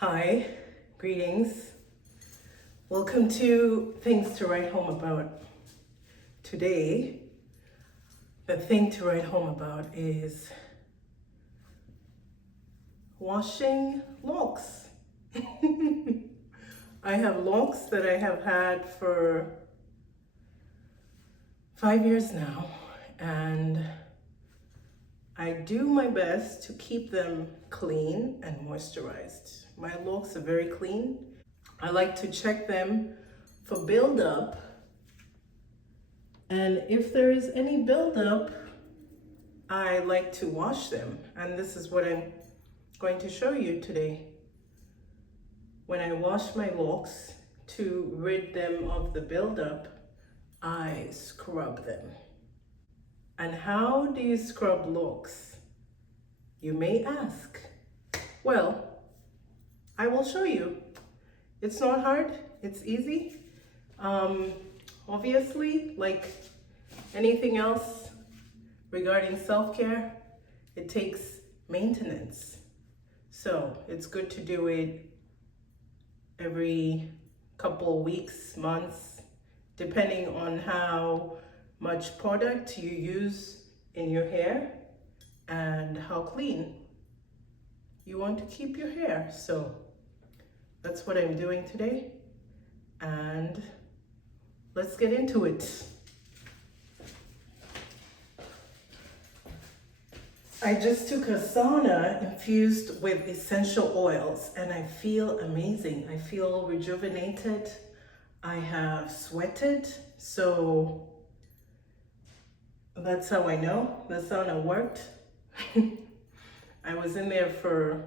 Hi, greetings. Welcome to Things to Write Home About. Today, the thing to write home about is washing locks. I have locks that I have had for 5 years now, and I do my best to keep them clean and moisturized. My locks are very clean. I like to check them for buildup, and if there is any buildup, I like to wash them. And this is what I'm going to show you today. When I wash my locks to rid them of the buildup, I scrub them. And how do you scrub locks, you may ask? Well, I will show you. It's not hard, it's easy. Obviously, like anything else regarding self-care, it takes maintenance. So it's good to do it every couple of weeks, months, depending on how much product you use in your hair and how clean you want to keep your hair. So that's what I'm doing today, and let's get into it. I just took a sauna infused with essential oils and I feel amazing. I feel rejuvenated. I have sweated, so that's how I know the sauna worked. I was in there for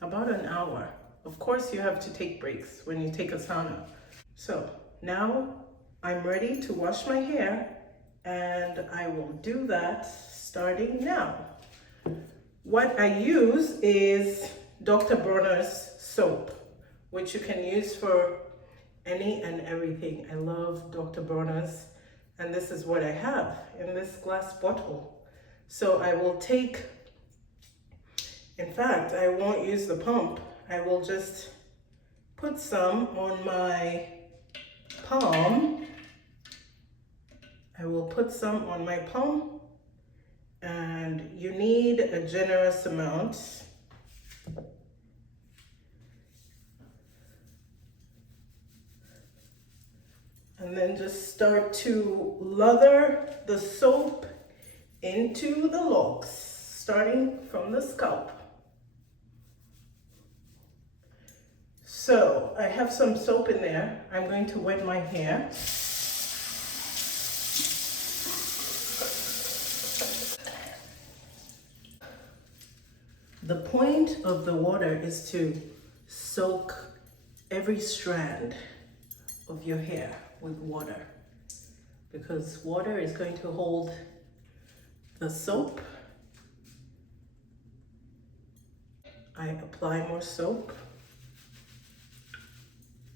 about an hour. Of course, you have to take breaks when you take a sauna. So now I'm ready to wash my hair, and I will do that starting now. What I use is Dr. Bronner's soap, which you can use for any and everything. I love Dr. Bronner's, and this is what I have in this glass bottle. So I will take, in fact, I won't use the pump. I will just put some on my palm. I will put some on my palm, and you need a generous amount. And then just start to lather the soap into the locks, starting from the scalp. So I have some soap in there. I'm going to wet my hair. The point of the water is to soak every strand of your hair with water, because water is going to hold the soap. I apply more soap,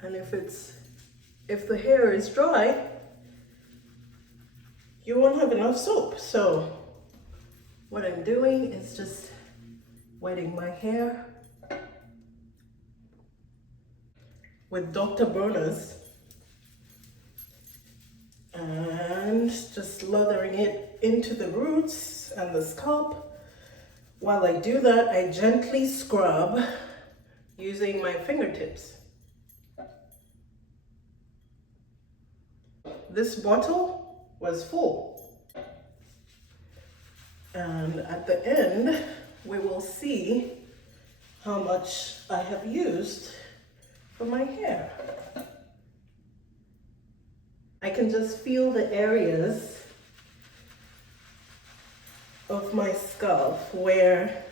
and if the hair is dry, you won't have enough soap. So what I'm doing is just wetting my hair with Dr. Bronner's and just lathering it into the roots and the scalp. While I do that, I gently scrub using my fingertips. This bottle was full, and at the end we will see how much I have used for my hair. I can just feel the areas of my scalp where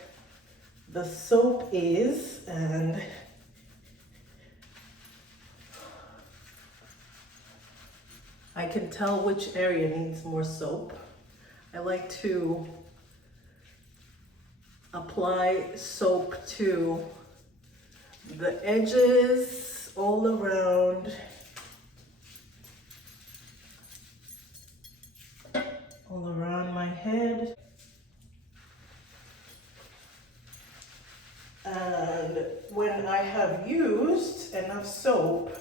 the soap is, and I can tell which area needs more soap. I like to apply soap to the edges, all around, my head. And when I have used enough soap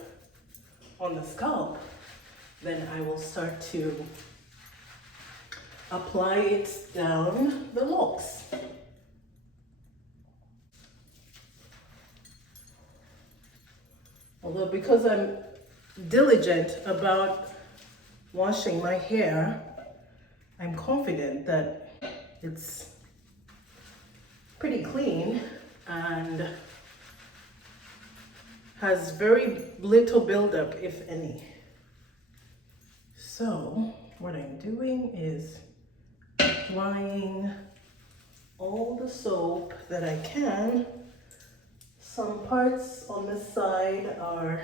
on the scalp, then I will start to apply it down the locks. Although because I'm diligent about washing my hair, I'm confident that it's pretty clean and has very little buildup, if any. So what I'm doing is applying all the soap that I can. Some parts on this side are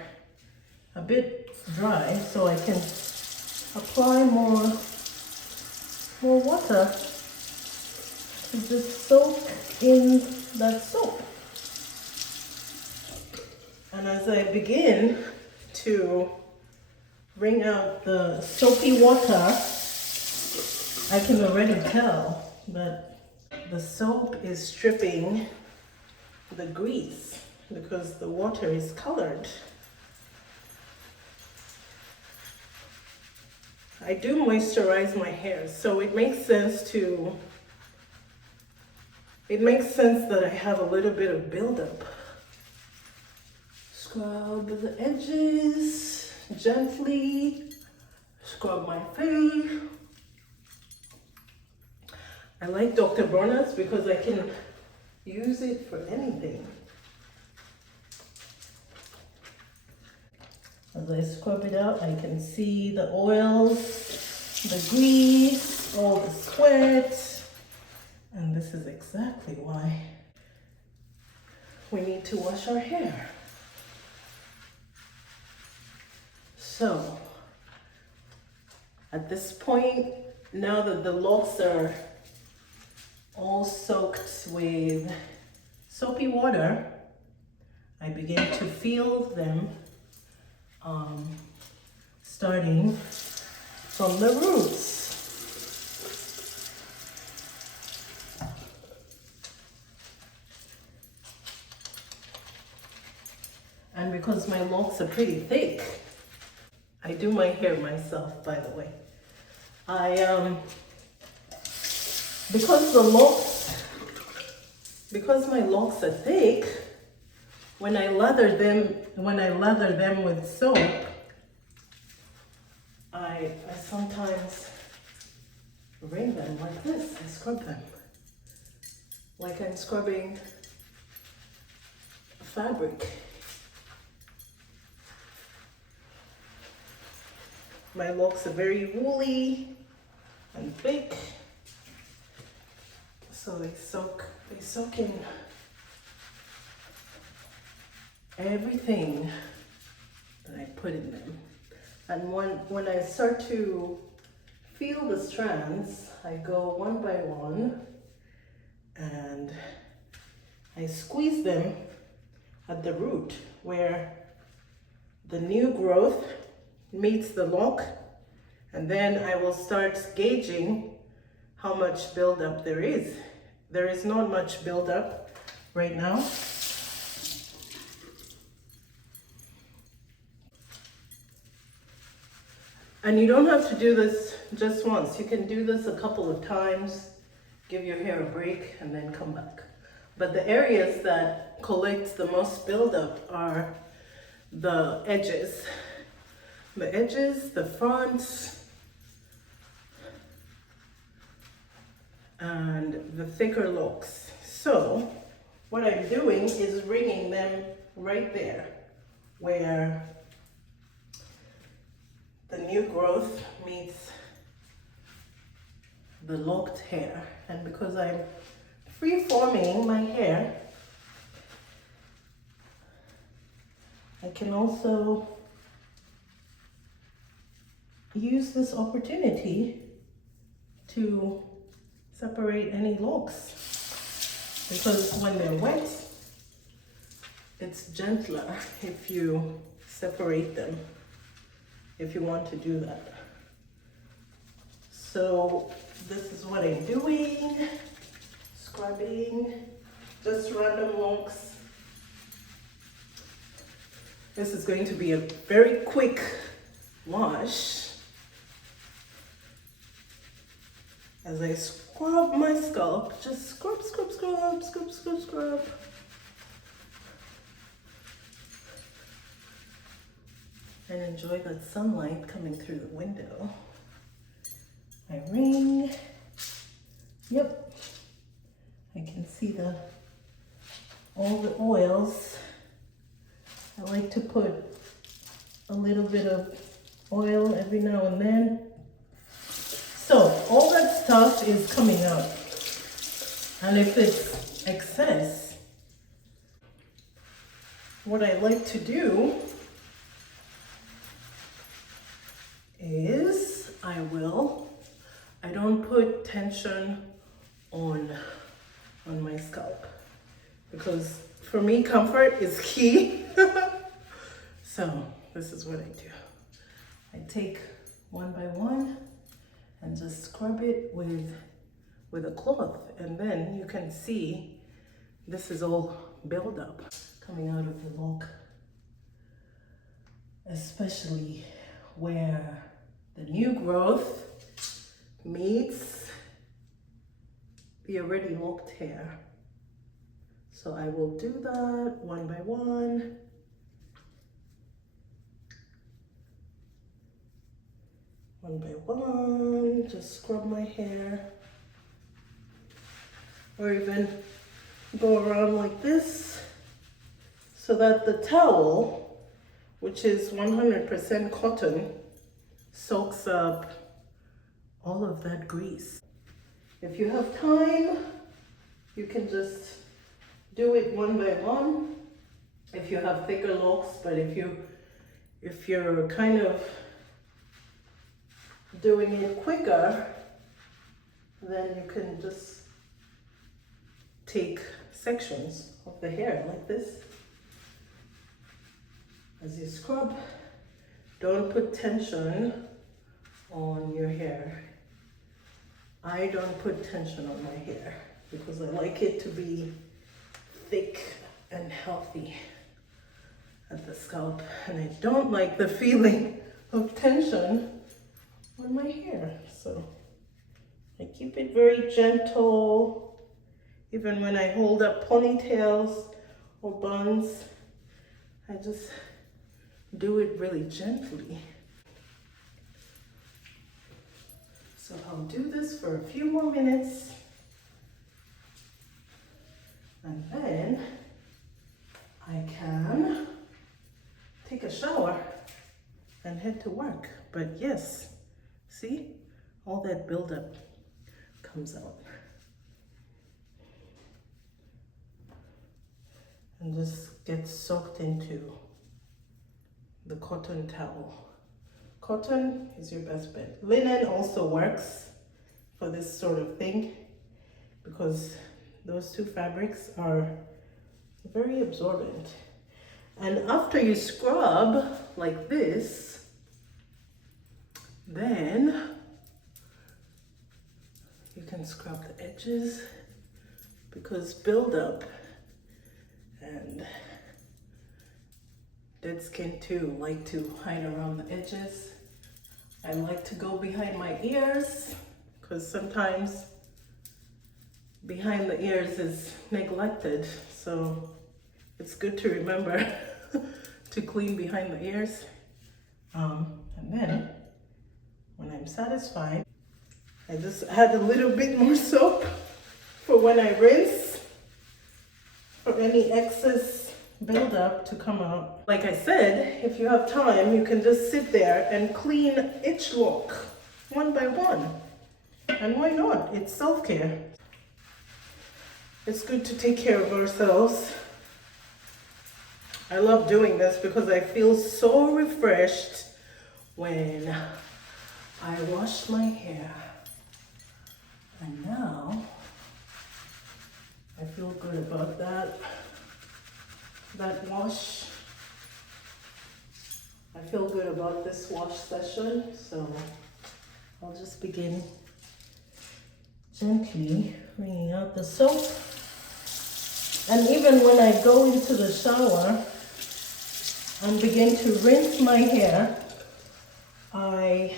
a bit dry, so I can apply more water to just soak in that soap. And as I begin to wring out the soapy water, I can already tell that the soap is stripping the grease because the water is colored. I do moisturize my hair, so it makes sense that I have a little bit of buildup. Scrub the edges gently, scrub my face. I like Dr. Bronner's because I can use it for anything. As I scrub it out, I can see the oils, the grease, all the sweat, and this is exactly why we need to wash our hair. So, at this point, now that the locks are all soaked with soapy water, I begin to feel them starting from the roots. And because my locks are pretty thick, I do my hair myself, by the way. Because my locks are thick, when I lather them with soap, I sometimes wring them like this. I scrub them like I'm scrubbing fabric. My locks are very woolly and thick, so they soak in everything that I put in them. And when I start to feel the strands, I go one by one and I squeeze them at the root where the new growth meets the lock, and then I will start gauging how much buildup there is. There is not much buildup right now. And you don't have to do this just once. You can do this a couple of times, give your hair a break, and then come back. But the areas that collect the most buildup are the edges. The edges, the fronts, and the thicker locks. So what I'm doing is wringing them right there where the new growth meets the locked hair. And because I'm free-forming my hair, I can also use this opportunity to separate any locks, because when they're wet, it's gentler if you separate them, if you want to do that. So this is what I'm doing, scrubbing just random Locs. This is going to be a very quick wash as I scrub my scalp. Just scrub, scrub, scrub, scrub, scrub, scrub. And enjoy that sunlight coming through the window. My ring. Yep. I can see all the oils. I like to put a little bit of oil every now and then. So all that stuff is coming out. And if it's excess, what I like to do is I don't put tension on my scalp, because for me comfort is key. So this is what I do. I take one by one and just scrub it with a cloth, and then you can see this is all buildup coming out of the lock, especially where the new growth meets the already locked hair. So I will do that one by one. One by one, just scrub my hair. Or even go around like this so that the towel, which is 100% cotton, soaks up all of that grease. If you have time, you can just do it one by one if you have thicker locks, but if you're kind of doing it quicker, then you can just take sections of the hair like this. As you scrub, don't put tension on your hair. I don't put tension on my hair because I like it to be thick and healthy at the scalp, and I don't like the feeling of tension on my hair. So I keep it very gentle. Even when I hold up ponytails or buns, I just do it really gently. So I'll do this for a few more minutes, and then I can take a shower and head to work. But yes, see, all that buildup comes out. And just gets soaked into the cotton towel. Cotton is your best bet. Linen also works for this sort of thing because those two fabrics are very absorbent. And after you scrub like this, then you can scrub the edges, because buildup and dead skin too like to hide around the edges. I like to go behind my ears because sometimes behind the ears is neglected. So it's good to remember to clean behind the ears. And then when I'm satisfied, I just add a little bit more soap for when I rinse, for any excess buildup to come out. Like I said, if you have time, you can just sit there and clean each lock one by one. And why not? It's self-care. It's good to take care of ourselves. I love doing this because I feel so refreshed when I wash my hair. And now I feel good about that wash. I feel good about this wash session, so I'll just begin gently wringing out the soap. And even when I go into the shower and begin to rinse my hair, I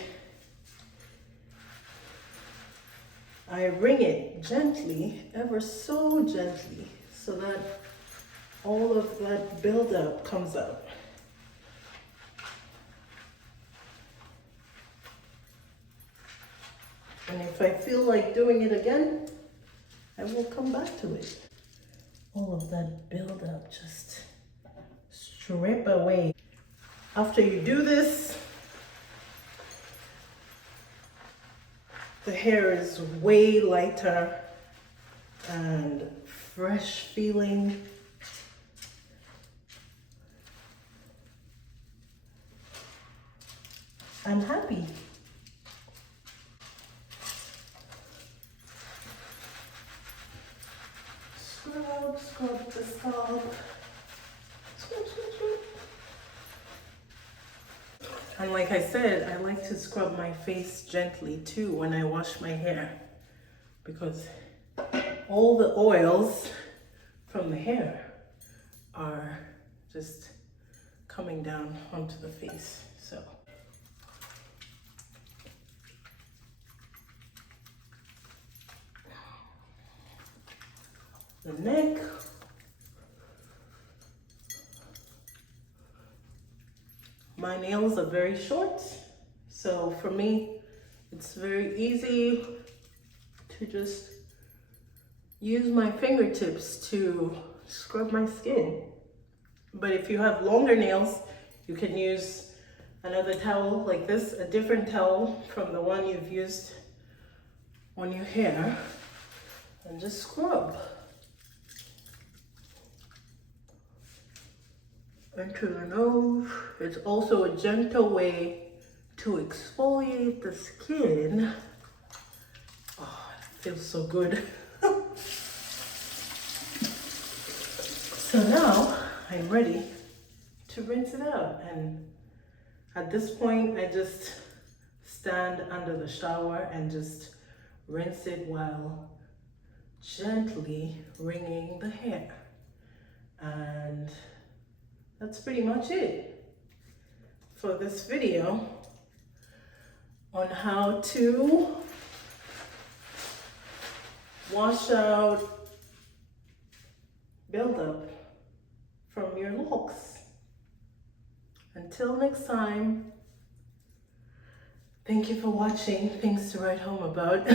wring it gently, ever so gently, so that all of that buildup comes out. And if I feel like doing it again, I will come back to it. All of that buildup, just strip away. After you do this, the hair is way lighter and fresh feeling. I'm happy. Scrub the scalp. Scrub. And like I said, I like to scrub my face gently too when I wash my hair, because all the oils from the hair are just coming down onto the face. So the neck, my nails are very short, so for me it's very easy to just use my fingertips to scrub my skin. But if you have longer nails, you can use another towel like this, a different towel from the one you've used on your hair, and just scrub into the nose. It's also a gentle way to exfoliate the skin. Oh, it feels so good. So now I'm ready to rinse it out, and at this point I just stand under the shower and just rinse it while gently wringing the hair. And that's pretty much it for this video on how to wash out buildup from your locks. Until next time, thank you for watching. Things to write home about.